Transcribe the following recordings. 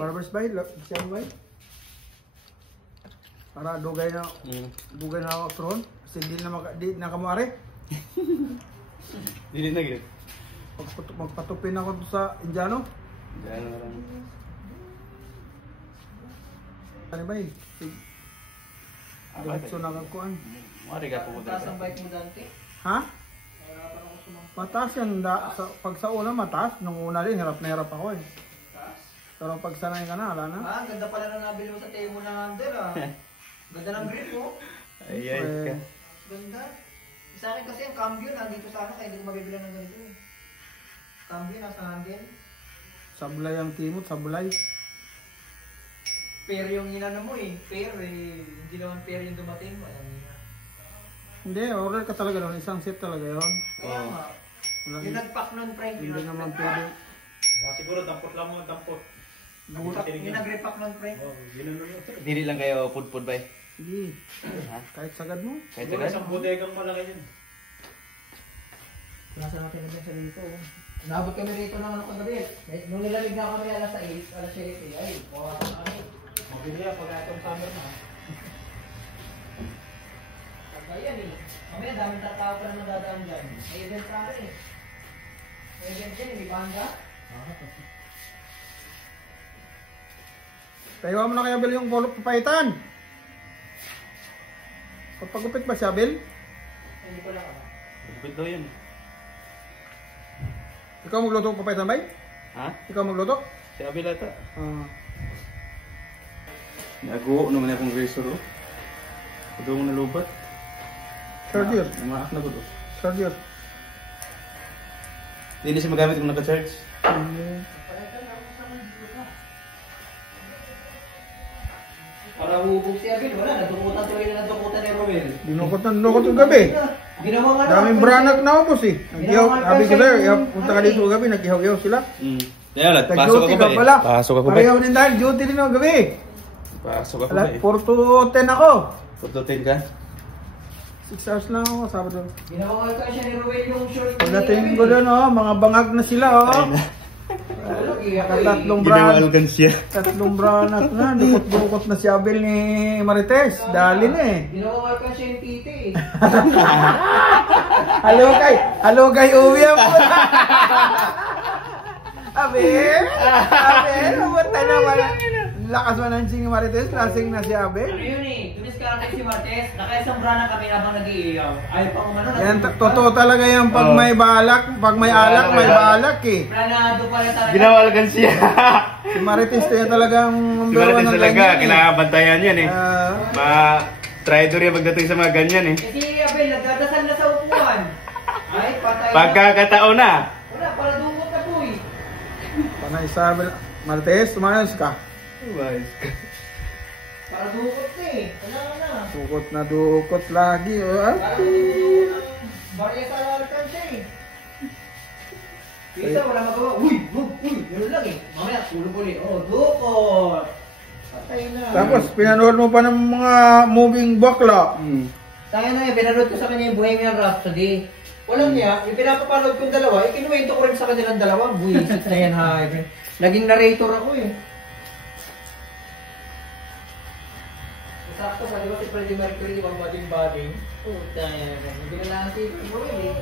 Barbers bay, siyang bay. Para dugay na ako tron. Kasi di na kamari. Dili na gid. Magpatupin ako sa Indiano. Indiano ran. Ano ba eh? Diretso na kagkuhan. Mari ka pumunta. Taas ang bike mo dante? Ha? Mataas yan. Pag sa una mataas, nung una rin, hirap na hirap ako eh. Pero pag sanay ka na, ala na. Ah, ganda pala na nabili mo sa tayo mo ng handle ah. Ganda ng grip mo. Ayos ka. Ganda. Sa akin kasi ang cambio nandito sa akin, kaya hindi ko mabibili ng ganito eh. Cambio nasa handle. Sablay ang timot, sablay. Pair yung inano mo eh. Pair eh. Hindi naman pair yung dumating mo. Alam niya. Hindi, order ka talaga doon. Isang set talaga yun. Kaya nga. Yung nag-pack nun, Frank. Hindi naman pwede. Siguro dampot lang mo, dampot. Yung nag-repack nun, Frank. Dili lang kayo pud-pud bay. Hindi. Kahit sagad mo. Kahit Siguro taga. isang bodegang malaki yun. Nasa natin na sa rito. Naabot kami rito ng ano kagabi. Nung nilalig na kami alas 6, alas 7, ay, bawasan kami. Mabili yan pag itong summer na. Ayan eh. Mamaya daming tao pa naman dadaan dyan. May event pa rin eh. May event dyan, may banda. Tayo mo na kaya Bill yung papaitan. Pagpagupit ba siya Bill? Hindi ko lang ako. Pud daw yun. Ikaw magluto ng papaitan bay? Ha? Ikaw magluto? Si Abel ata. Ah. Naguho naman akong razor oh. Kudo mo nalubat. Charger. Umaak na kudo. Charger. Hindi na siya magamit kung naka-charge. Para hubog si Abel, wala. Nadukutan tuloy na nadukutan ni Romel. Dinukot ng gabi. Ginawa nga Daming branak na ubos eh. Nag-ihaw, sabi ko na, punta ka dito gabi, nag-ihaw-ihaw sila. Kaya lang, pasok Nag-duty ako ka ba pala. eh. Pasok ako ba eh. Pareho din dahil, duty din ako gabi. Pasok ako ba eh. 4 to 10 ako. Pututin ka? 6 hours lang ako, Sabado. Ginawa nga siya ni Romel yung short. Pagdating ko doon, mga bangag na sila, Tatlong branak. Ginawalugan siya. Tatlong branak na, dukot-dukot na si Abel ni Marites. Dali na eh. Ginawa nga siya yung titi eh. Halo kay uwi ang po. Abel, pumunta naman. Lakas man ang sing Marites, lasing na si Abel. Ano yun eh, tumis ka lang si Martes, nakaisang brana kami habang nag-iiyaw. Ayaw pa kumano. Yan, totoo talaga yan pag may balak, pag may alak, may balak eh. Planado pa rin talaga. Ginawalugan siya. Si Marites na talagang Si Marites talaga, kailangan yan eh. Ah. Ma-traitor yan pagdating sa mga ganyan eh. Eh si Abel, nagdadasal na sa upuan. Ay, patay. Pagkakataon na. Wala, para dukot na po eh. Panay sa Abel, Marites, tumayos ka. Para dukot na eh. Wala. Dukot na dukot lagi. Para barya sa alalkan siya eh. Isa, wala magawa. Uy! Gano'n lang eh. Mamaya, tulog ulit. Oh, dukot. Patay na. Tapos pinanood mo pa ng mga moving bakla. Tayo na eh, pinanood ko sa kanya yung Bohemian Rhapsody. Walang niya, yung pinapapanood kong dalawa, ikinuwento ko rin sa kanilang dalawa. Buwisit na yan ha. Naging narrator ako eh. Sakto sa di ba si Freddie Mercury, di ba bading-bading? Puta yan. Hindi na lang si Freddie.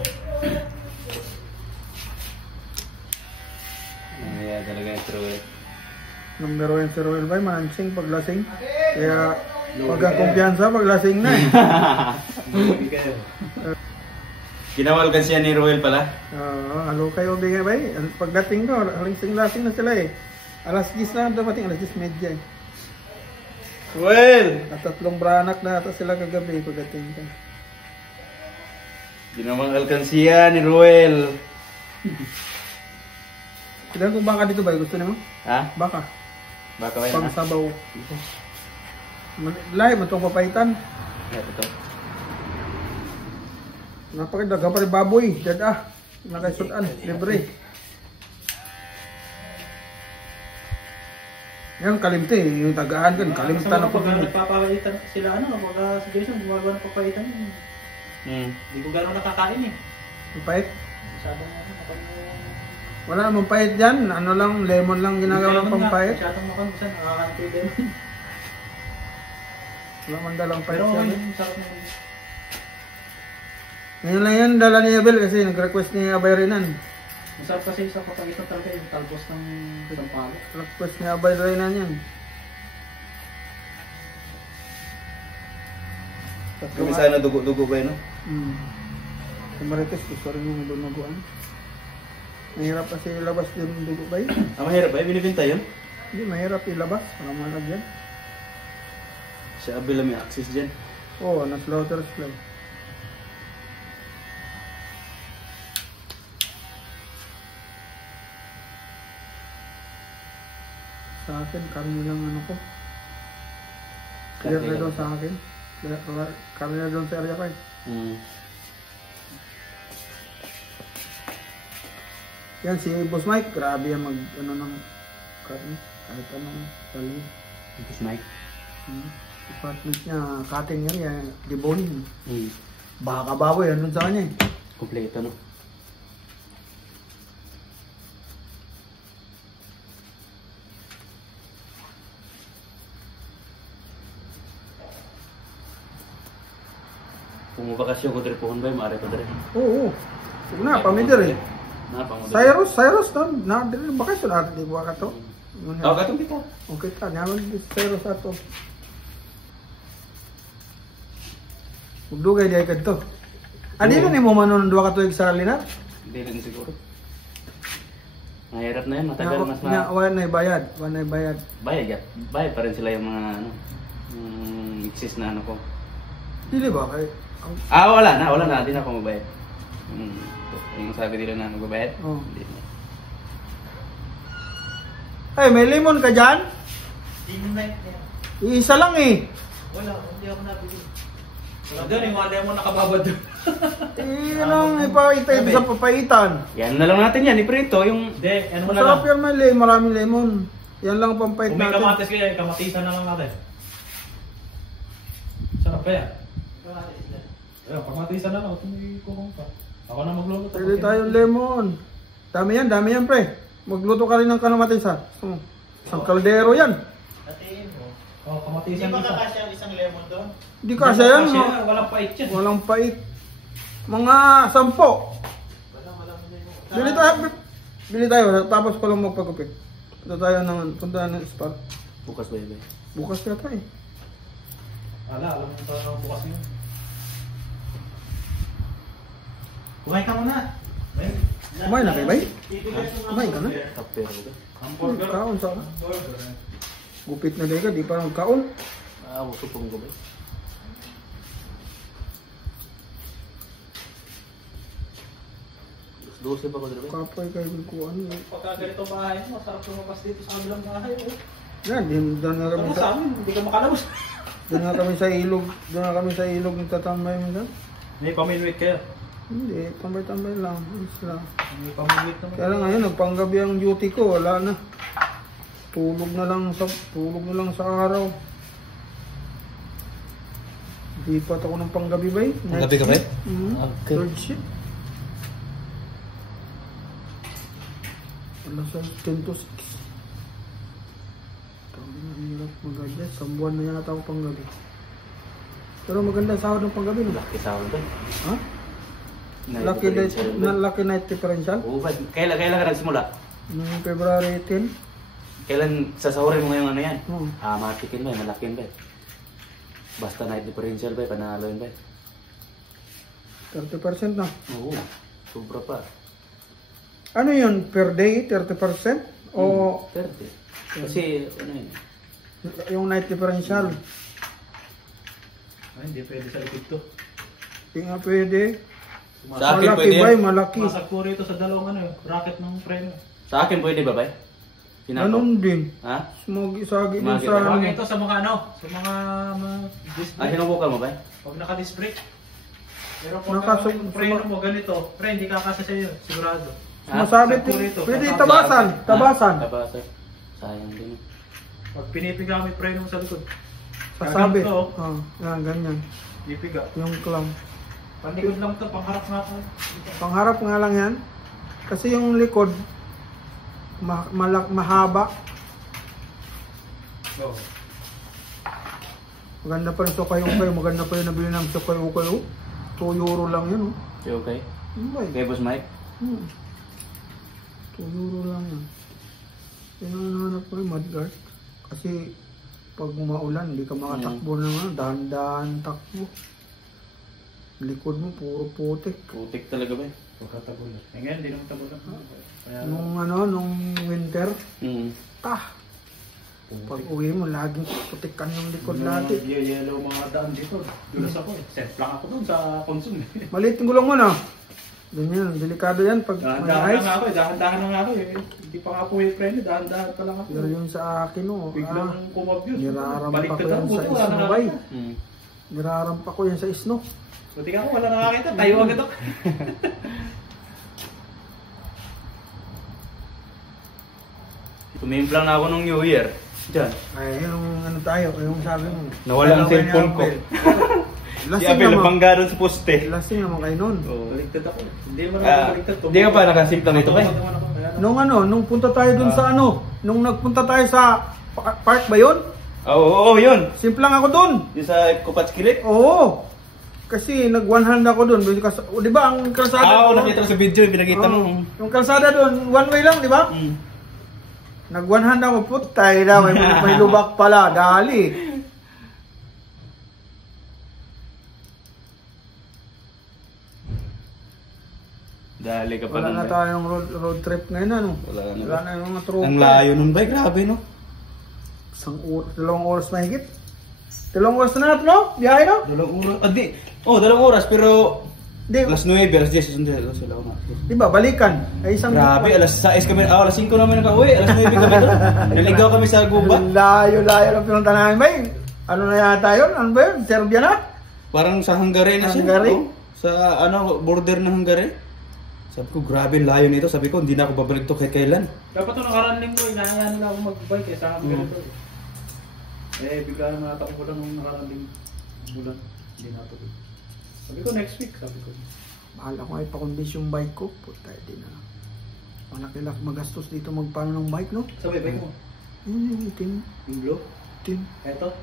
Kaya talaga yung true eh. Number 1 si Roel Bay, mansing paglasing. Kaya pagkakumpiyansa paglasing na eh. Ginawalugan siya ni Roel pala. Halo kayo bigay bay. Pagdating ko, lasing na sila eh. Alas 10 na dapating, alas 10 medya eh. Roel! At tatlong branak na ata sila kagabi pagdating ko. Ginawalugan siya ni Roel. Kailan kung baka dito ba? Gusto niyo? Ha? Baka. Baka kayo na? Pagsabaw. Live, itong papaitan. Ito. Napakadaga pa rin baboy. Dada. Nakaisutan. Libre. Yan, kalimte. Yung tagaan kan. Kalimtan ako. Nagpapalitan sila mga si Jason, gumagawa ng papaitan yun. Hindi ko gano'n nakakain eh. Papait? Masyadong kapag Wala namang pahit dyan. Ano lang, lemon lang ginagawa ng pampahit. Masyadong makansan, nakakanta yung lemon. Wala man dalang pahit Pero dyan. yung sarap ng Ngayon lang yan, dala ni Abel kasi nag-request ni Abay Renan. masarap kasi sa papagitan talaga yung talbos ng sampalo. Request ni Abay Renan yan. Kami sana dugo-dugo ba yun, no? Si Marites, gusto rin yung dumaguan. Mahirap kasi ilabas yung dugo ba yun? Mahirap ba? Binibinta yun? Hindi, mahirap ilabas. Walang malagyan. Si Abel may access dyan. Oo, na-slaughter supply. Sa akin, karne lang ano ko. Clear na doon sa akin. Karne na doon sa area ko eh. Yan si Boss Mike, grabe yan mag ano ng karne. Kahit anong saling. Boss Mike? Department niya, cutting yan, deboning. Baka baboy, yan dun sa kanya eh. Kompleto, no? Kung mabakasyon ko dito pohon ba, maaari ko dito. Oo. Sige na, pamidir eh. Cyrus to, na dili bakasyon natin di ba kato? Tawag atong kita. Okay ta, nyaman di Cyrus ato. Ugdugay di ay kadto. Adi na ni mo manon duha ka tuig sa linar? Hindi rin siguro. Mahirap na yan, matagal mas na wala na bayad, wala na bayad. Bayad yan. Bayad pa rin sila yung mga ano, exist na ano ko. Dili ba kay Wala na, hindi na ako magbayad. Yung sabi nila na magbabayad, hindi na. Ay, may lemon ka dyan? Lemon night na yan. Iisa lang eh. Wala, hindi ako nabili. Wala doon, yung mga lemon nakababad doon. Anong ipahitay sa papaitan? Yan na lang natin yan, iprito yung... Hindi, ano mo na lang. Masarap yan may maraming lemon. Yan lang ang pampait Kung may natin. kamatis kaya, kamatisan na lang natin. Sarap kaya? Ayun, kamatisan na lang. Ito may kukong pa. Ako na magluluto. Pwede tayong lemon. Dami yan pre. Magluto ka rin ng kalamatisan. Isang kaldero yan. Hatiin mo. Oh, kamatisan isa. Kakasya ang isang lemon doon? Hindi kasi yan. Walang pait yan. Walang pait. Mga 10. Walang lemon. Bili tayo. Tapos ko lang magpagupit. Punta ng spot. Bukas ba yun? Bukas yata eh. Alam mo sa bukas yun. Kumain ka muna. Kumain na kayo, bay? Kumain ka na? Tapero ba? Hindi, kaon sa gupit na kayo ka, di pa kaon. Usupong ko ba? Dose pa ko dito ba? Kapoy kayo ko ano. Pagka ganito bahay mo, masarap lumabas dito sa kabilang bahay. Yan, doon nga kami Ano sa amin, hindi ka makalabas. Doon nga kami sa ilog. Doon nga kami sa ilog nagtatambay minsan. May paminuit kayo. Hindi, tambay-tambay lang. Isla. May paminuit naman. Kaya lang ngayon, nagpanggabi ang duty ko, wala na. Tulog na lang sa araw. Lipat ako ng panggabi ba eh? Panggabi ka ba eh? Okay. Third shift. Wala sa 10 to 6. Tabi na, hirap mag-adjust. Sa buwan na yata ako panggabi. Pero maganda sahod ng panggabi, no? Laki sound ba? Ha? Lucky night differential? Oo ba? Kailan ka nagsimula? Noong February 10. Kailan sasahurin mo ngayong ano yan? Oo. Matikin ba? Malakin ba? Basta night differential ba? Panalo yun ba? 30% na. Oo. Sobra pa. Ano yun? Per day? 30%? O 30. Kasi ano yun? yung night differential? Ay, hindi pwede sa likod to. Hindi nga pwede. Sa akin Malaki pwede ba? yan. Malaki. Masag po rito sa dalawang ano, racket ng preno. Sa akin pwede ba ba? Ganun din. Ha? Sagi din Sumagi. sa Pag ano. ito sa mga ano, sa mga disc brake. Hinubukal mo ba? Pag naka-disc brake. Pero pag Nakasug- ang preno mo ganito, pre, hindi kakasya sa'yo, sigurado. Masabit Sakto din. rito. Pwede Sa- tabasan. Tabasan. Tabasan. Sayang din. Pag pinipiga mo yung preno mo sa likod, Sasabit. Ganito. Yan, ganyan. pipiga. Yung clamp. Panikod lang to, pangharap nga po. Pangharap nga lang yan. Kasi yung likod, mahaba. Oo. Maganda pa rin Sukay-ukay. Maganda pa rin nabili ng Sukay-ukay. Oh. 2 euro lang yun. Oh. Okay, okay. Ano ba eh? Okay, Boss Mike. 2 euro lang yan. Hinahanap ko yung mudguard. Kasi pag maulan, hindi ka makatakbo naman. Dahan-dahan takbo. Likod mo, puro putik. Putik talaga ba eh? Pagkatagulan. Eh ngayon, hindi naman tagulan. Kaya, Nung winter, Hmm. pag uwi mo, laging putikan yung likod natin. yellow mga daan dito. Dulas ako eh. Set lang ako doon sa consume. Maliit yung gulong mo na. Ganyan, delikado yan pag may Dahan-dahan ice. na nga ako eh. Dahan-dahan na nga ako eh. Hindi pa nga po yung preno. Dahan-dahan pa lang ako. Pero yung sa akin, oh, Biglang kumabuse. nirarampa ko Baliktad yan ako, sa buti wala snow, na bay. Hmm. Nirarampa ko yan sa snow. Buti ka ako, wala nakakita. Tayo agad ako. Tumimplang na ako nung New Year. Diyan. Ay, yung ano tayo, yung sabi mo. Nawala ang dalawa cellphone niya, ko. Abel. Si Lasing Abel, naman. nabangga doon sa poste. Lasing naman kayo nun. Oo. Baliktad ako. Hindi naman ako baliktad. Hindi ka pa nakasimplang ito ba eh? Nung punta tayo dun sa nung nagpunta tayo sa park ba yun? Oo, yun. Simplang ako dun. Yung sa Kupatskilik. Oo. Kasi nag-one hand ako dun. Di ba ang kalsada? Oo, nakita ko sa video, pinakita Oo. mo. Yung kalsada dun, one way lang, di ba? Hmm. Nag-one hand ako, putay na, may lubak pala, dali. Dali ka pa Wala nun na ba? tayong road trip ngayon, ano? Wala na Wala ba? na yung mga tropa. Ang layo nun ba? Grabe no? 2 oras mahigit. 2 oras na natin, no? Biyahe, no? 2 oras. Ah, di. Oh, 2 oras pero Di, alas 9, alas 10, susunod. Alas 11 na. di ba, balikan. Ay, isang Grabe, alas 6 kami. Alas 5 naman nakauwi. Alas 9 kami doon. Naligaw kami sa gubat. Layo ng pinunta namin, bay. Ano na yata yun? Ano ba yun? Serbia na? Parang sa Hungary na siya. Hungary? Oh, sa border ng Hungary. Sabi ko, grabe yung layo nito. Sabi ko, hindi na ako babalik to kahit kailan. Dapat ito nakaraan linggo, inaayaan nila ako mag-bike eh, sa akin ganito eh. Eh, bigla na natakbo lang nung nakaraan linggo. Bulan, hindi natuloy. Sabi ko, next week, sabi ko. Bahala ko ay pakondis yung bike ko. Puta, di na. Malaki magastos dito magpano ng bike, no? Sabay, bike mo. Yung itim. Yung blue. Itim. Eto,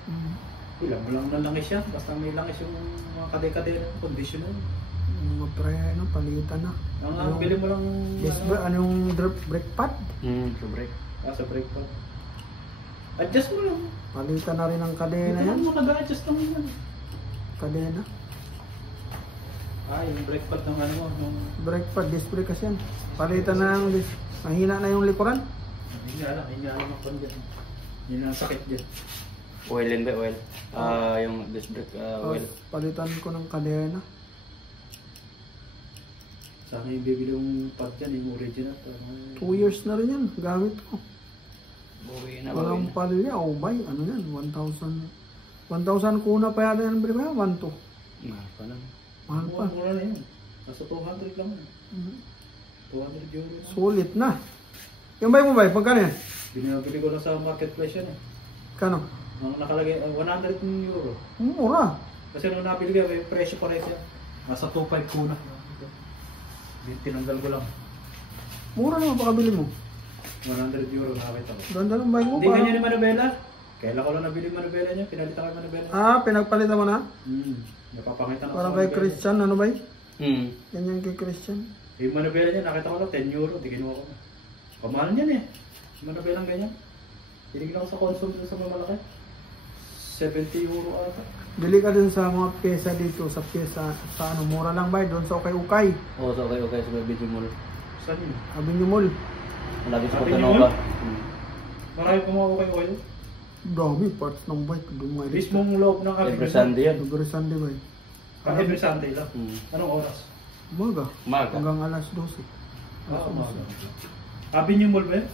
ilang mo lang na langis yan. Basta may langis yung mga kade-kade na condition na yun. Yung mga preno, palitan na. Ang bili mo lang Ano yung brake pad? So break. sa brake pad. Adjust mo lang. Palitan na rin ang kadena Ito yan. lang mo nag-adjust lang yan. Kadena. Yung brake pad ng ano mo. Nung... Brake pad, disc brake kasi yan. Palitan na yung disc. Mahina na yung likuran. Hindi nga lang ako dyan. Yun ang sakit dyan. Oil din ba? Oil. Yung disc brake oil. Palitan ko ng kadena. Sana yung bibili yung pad dyan, yung original. 2 years na rin yan. Gamit ko. Buwi na Walang palya. O bay, ano yan? 1,000. 1,000 kuna pa yata yan. Bili mo yan? 1,200. Mahal pa lang. Mahal pa. Mura na yun. Nasa 200 lang yun. 200 euro na. Sulit na. Yung bay mo bay, pagkano yan? Binabili ko lang sa marketplace yan eh. Kano? Ang nakalagay, 100 euro. Mura. Kasi nung nabili ko, may presyo pa rin yan. Nasa 2.5 kuna. Tinanggal ko lang. Mura naman pakabili mo. 100 euro nakakita ko. Ganda ng bike mo. Hindi ganyan yung Manubela. Kailan ko lang nabili yung Manubela niya, pinalitan ko yung Manubela. Pinagpalitan mo na? Napapakita na Parang sa kay Manubela. Christian, ano ba? Hmm. Ganyan kay Christian. Yung Manubela niya, nakita ko lang 10 euro, di kinuha ko na. Pamahal niyan eh. Yung Manubela ganyan. Tinignan ko sa consum dun sa mamalaki. 70 euro ata. Bili ka dun sa mga pyesa dito, sa pyesa, sa ano, mura lang ba? Doon sa Ukay-Ukay. Oo, so okay sa video mall. Saan yun? Avenue Mall. Malapit sa Sabi niyo Portanova. yun? Marami pumawa kayo oil. Dami parts ng bike. Doon mga Mismong loob ng Every Avenue. Sunday yan. Every Sunday ba? Every Sunday lang. Anong oras? Umaga. Umaga. Hanggang alas 12. Umaga. Avenue Mall ba yun?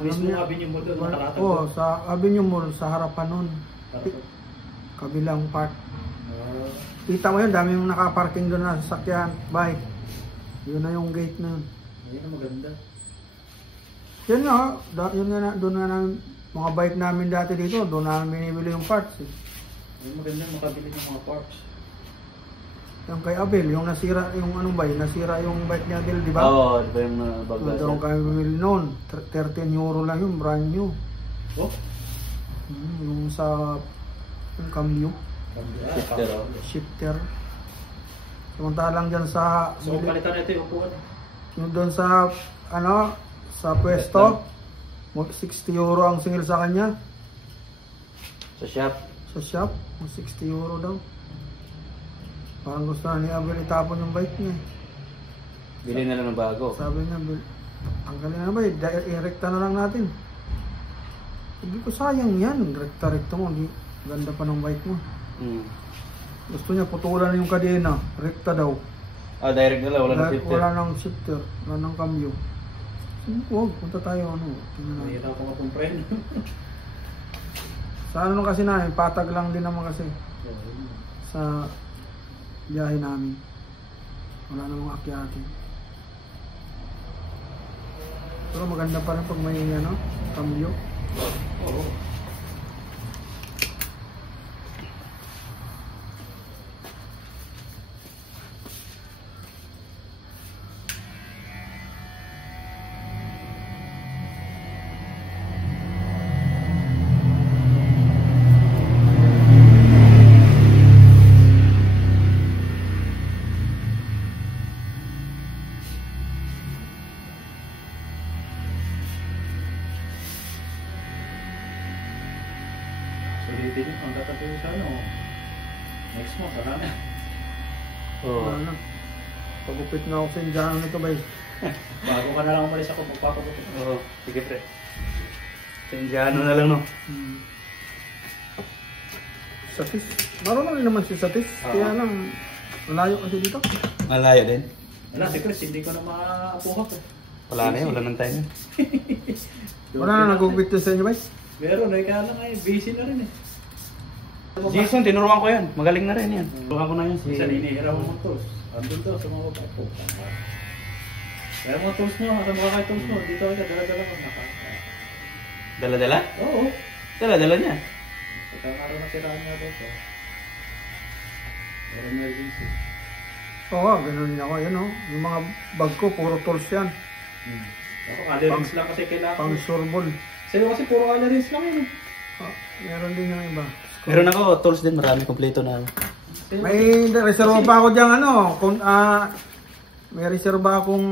Mismong niya? Avenue Mall doon, nakalatag Oo, doon. sa Avenue Mall, sa harapan nun. Kabilang part. Kita mo yun, dami yung nakaparking doon na sasakyan, bike. Yun na yung gate na yun. Ayun ang maganda. Yun nga, yun nga, doon nga namin, mga bike namin dati dito, doon namin binibili yung parts. Ayun maganda makabili ng mga parts. Yung kay Abel, yung nasira, yung anong bike, nasira yung bike ni Abel, di ba? Oo, di ba yung Doon bagay? kay Abel noon, 13 euro lang yung brand new. Oh, Yung sa, yung cambio, Shifter, oh. shifter. Samantalang dyan sa, so palitan na ito yung upuan. yung doon sa, ano, sa pwesto, 60 euro ang singil sa kanya. Sa shop. Sa shop, 60 euro daw. Parang gusto na ni Abel itapon yung bike niya. Bili na lang ng bago. Sabi niya, tanggalin na ba, i-rekta na lang natin. Sabi ko, sayang yan, rekta-rekta mo, ganda pa ng bike mo. Mm. Gusto niya putulan yung kadena, rekta daw. Ah, direct na lang, wala na Dahil shifter. wala nang shifter, wala nang cambio. Sabi ko, huwag, punta tayo, ano, tingnan natin. Mahirap ako kung friend. Sa ano kasi namin, patag lang din naman kasi sa biyahe namin. Wala namang akyatin. Pero maganda pa rin pag may ano, cambio. Oo. Sulitin yun, ang tatabi sa ano. Next month, wala na. Oo. Wala na. Pagupit na ako sa Indiano nito, bay. Bago ka na lang umalis ako, magpapagutot. Oo, sige pre. Sa Indiano na lang, no? Satis. Marunong rin naman si Satis. Oo. Kaya lang, malayo kasi dito. Malayo din. Wala, si Chris, hindi ko na makapuhak eh. Wala na yun, wala nang time. Wala na nagugupit sa inyo, bay. Meron eh, kaya lang ay busy na rin eh. Jason, tinuruan ko yan. Magaling na rin yan. Tinuruan ko na yan si... Minsan inihiraw mo ng tools. Andun daw sa mga babae. Kaya mga tools mo, sa mga kay tools mo, dito ka, dala-dala ko. Dala-dala? Oo. Dala-dala niya. Pagkakaroon na siraan niya dito. Pero emergency. Oo, ganun din ako. Yan, oh. Yung mga bag ko, puro tools yan. Ako, colorings lang kasi kailangan. Pang sureball. Sa'yo kasi puro colorings lang yun. Ah, meron din yung iba. Meron ako, tools din. Marami kompleto na. Sa'yo, May reserva pa ako dyan, ano, kung, may reserva akong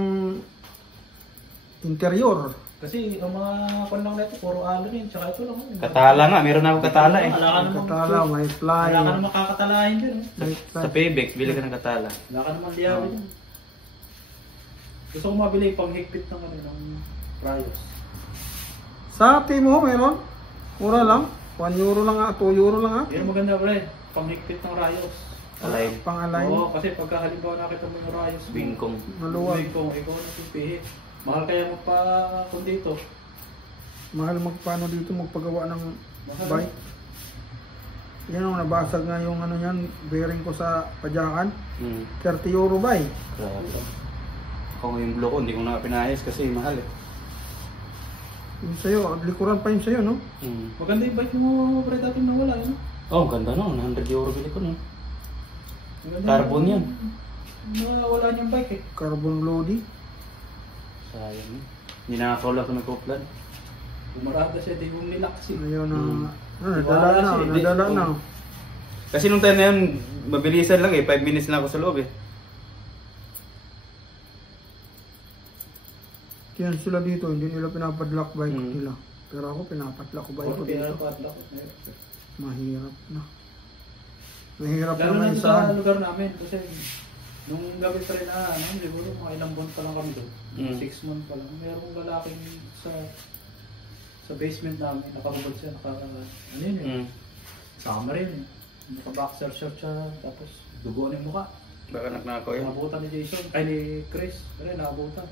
interior. kasi ang mga kwan lang na ito, puro rin. Tsaka ito lang. Katala nga, meron na ako katala eh. Wala ka namang Katala, may fly. Wala ka namang kakatalahin din. May Sa fly. Payback, bili ka ng katala. Wala ka namang liyawin din. Gusto ko mabili pang higpit ng ano, ng Prius. Sa Timo, meron. Mura lang. 1 euro lang 2 euro lang Yan maganda pre, pang higpit ng Rios. Align. Pang-align. Oo, kasi pagka halimbawa nakita mo yung Rios, Bingkong. Maluwag. Bingkong, ikaw na pipihi. Mahal kaya magpa-kung dito. Mahal magpaano dito magpagawa ng Mahal. bike. Yan o, nabasag nga yung ano yan, bearing ko sa padyakan. 30 euro ba eh. Grabe. Kung yung blow ko, hindi ko na pinayos kasi mahal eh. Yung sa'yo, likuran pa yun sa'yo, no? Maganda yung bike mo pre dati nawala yun. Oh, ganda no. 100 euro bili ko no. Maganda Carbon yan. Nawala niyang bike eh. Carbon Lodi. Sayang eh. Hindi nakakaulap ko nagkuplan. Bumarada siya, di mo nilaksi. Ayun na, nadala Wala na, siya, nadala na. Kasi nung time na yun, mabilisan lang eh. 5 minutes na ako sa loob eh. Yan sila dito, hindi nila pinapadlock bike Mm. nila. Pero ako pinapadlock ko bike ko Kaya dito. patla ko. Mahirap na. Mahirap Lalo na na yung sa saan. lugar namin kasi nung gabi pa rin siguro mga ilang buwan pa lang kami doon. 6 months pa lang. Merong lalaking sa basement namin, nakahubad siya, ano yun eh. Sama rin eh. Naka-boxer shirt siya, tapos dugo na yung mukha. Baka nagnakaw yun. Nakabutan ni Jason, ay ni Chris, pero nakabutan.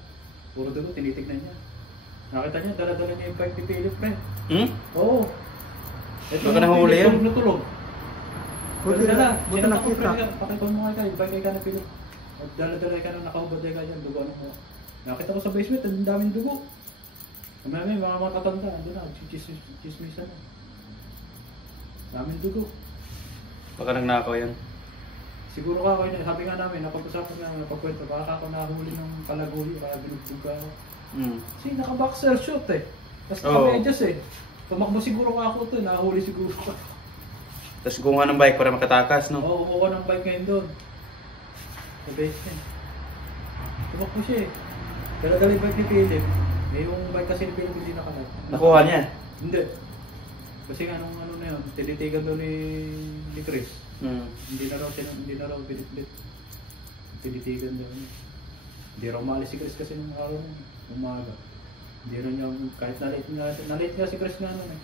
Puro dugo, tinitignan niya. Nakita niya, dala-dala niya yung bike ni Philip, friend. Oo. Ito Baka nahuli yan. Tulog na tulog. Buti Dala, buti sinata ko, nakita. friend, pakita mo nga kayo, bike ka na Philip. At dala-dala ka na nakahubad ka yan, dugo ano mo. Nakita ko sa basement, ang daming dugo. May mga matatanda, andun na, chismisan na. Daming dugo. Baka nagnakaw yan. Siguro ka kayo, sabi nga namin, napag-usapan nga, napagkwento, baka ako nahuli ng palaguyo, kaya binugbog ka ako. Kasi naka-boxer short eh. Tapos naka-medyas eh. Tumakbo siguro ka ako to, nahuli siguro ka. Tapos gumawa ng bike para makatakas, no? Oo, kukuha ng bike ngayon doon. Sa basement. Tumakbo siya eh. Dala-dala yung bike ni Philip. Eh yung bike kasi ni Philip hindi nakalag. Nakuha niya? Hindi. Kasi nga nung ano na yun, tinitigan doon ni Chris. Hindi na raw binitbit. Tinitigan doon. Hindi raw maalis si Chris kasi nung araw na umaga. Hindi rin niya, kahit na-late nga si Chris nga nun eh.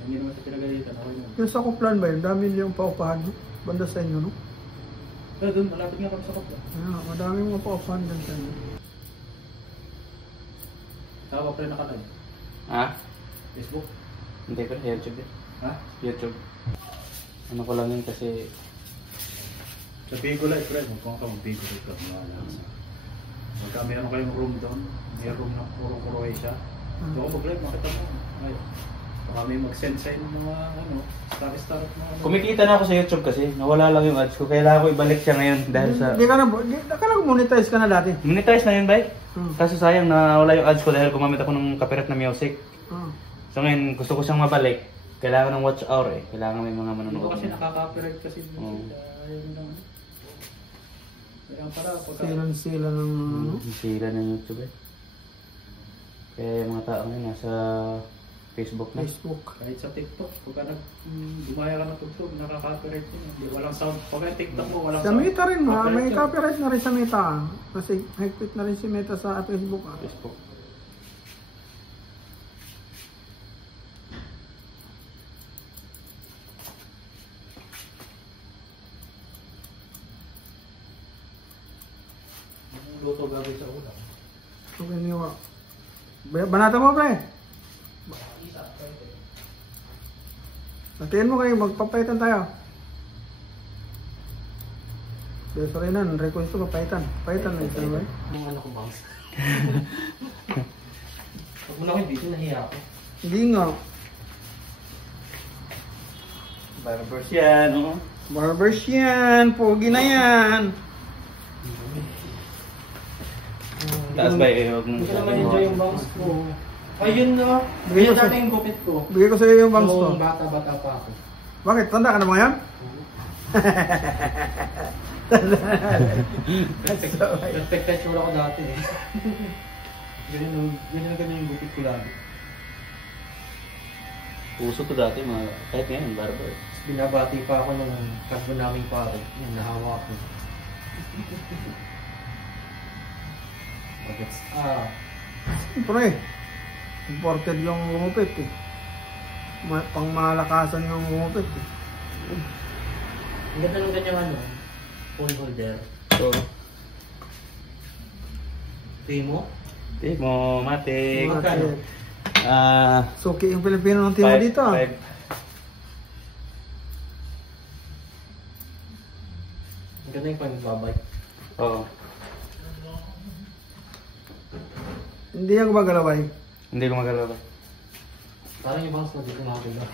Hindi naman sa pinagalitan, ako yun. Yung sa Kuplan ba yun? Dami yung paupahan, no? Banda sa inyo, no? Pero doon, malapit nga kami sa kapla. Ayan, madami mga paupahan dyan sa inyo. Tawag pa rin nakalive. Ha? Facebook? Hindi pa, YouTube din. Ha? YouTube. Ano ko lang yun kasi... Sa Bigo Live, Fred. Huwag ka mag-Bigo Live ka. Magka meron kayong room doon. May room na puro Croatia. Doon ko mag-live, makita mo. Ay, baka may mag-send sa'yo ng mga star na ano. Kumikita na ako sa YouTube kasi nawala lang yung ads ko. Kailangan ko ibalik siya ngayon dahil sa... Hindi ka na monetize ka na dati. Monetize na yun, bike. Kasi sayang nawala yung ads ko dahil gumamit ako ng copyright na music. So ngayon, gusto ko siyang mabalik. Kailangan ng watch hour eh. Kailangan may mga manonood. Dito kasi nakaka-copyright kasi. Ayun lang. Kaya pala, pagka... Sila ng... Sila ng YouTube eh. Kaya yung mga tao ngayon nasa Facebook na. Facebook. Kahit sa TikTok, pagka gumaya ka ng tugtog, nakaka-copyright yun. Walang sound. Pagka TikTok mo, walang Sa sound. Meta rin, may copyright na rin sa Meta. Kasi high-fit na rin si Meta sa Facebook. Facebook. Luto gagawin sa ulam. Okay niyo. Banata mo, pre. Natiin mo kayo, magpapaitan tayo. Beso rin nan, request ko papaitan. Paitan na isa ba? Yung ano ko bangs. Pag muna ko yung video, nahiya ako. Hindi nga. Barbers yan, oo. Barbers yan, pogi na yan. Taas ba eh, huwag Hindi ko naman enjoy yung bangs ko. Ayun na. Bigay ko Yun sa- dati yung gupit ko. Bigay ko sa iyo yung bangs ko. Noong bata-bata pa ako. Bakit? Tanda ka na ba yan? Perfect sure ako dati eh. Ganyan yung gupit ko lagi. Puso to dati, mga kahit ngayon, barber. Tapos binabati pa ako ng kasbo naming pare. Yan, nahawa ko. Bagets. Siyempre, imported yung gumupit eh. Pangmalakasan yung gumupit eh. Ang ganda ng ganyang ano, phone holder. So, Timo? Timo, Matic. Magkano? Suki yung Pilipino ng Timo dito ah. Ang ganda yung pang-babay. Oo. Hindi yan gumagalaway. Hindi ko magalaw. Parang yung bangs na dito nakakita.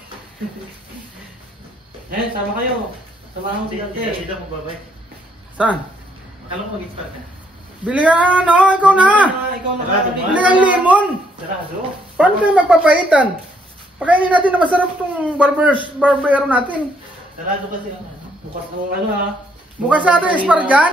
Eh, sama kayo. Samahan mo si Dante. Sila mo babay. Saan? Akala ko mag-expert ka. Bili ka ano, ikaw na! Ikaw na Bili kang lemon! Sarado. Paano tayo magpapaitan? Pakainin natin na masarap itong barbero natin. Sarado kasi ang ano. Bukas ng ano ha. Bukas natin, Esparjan!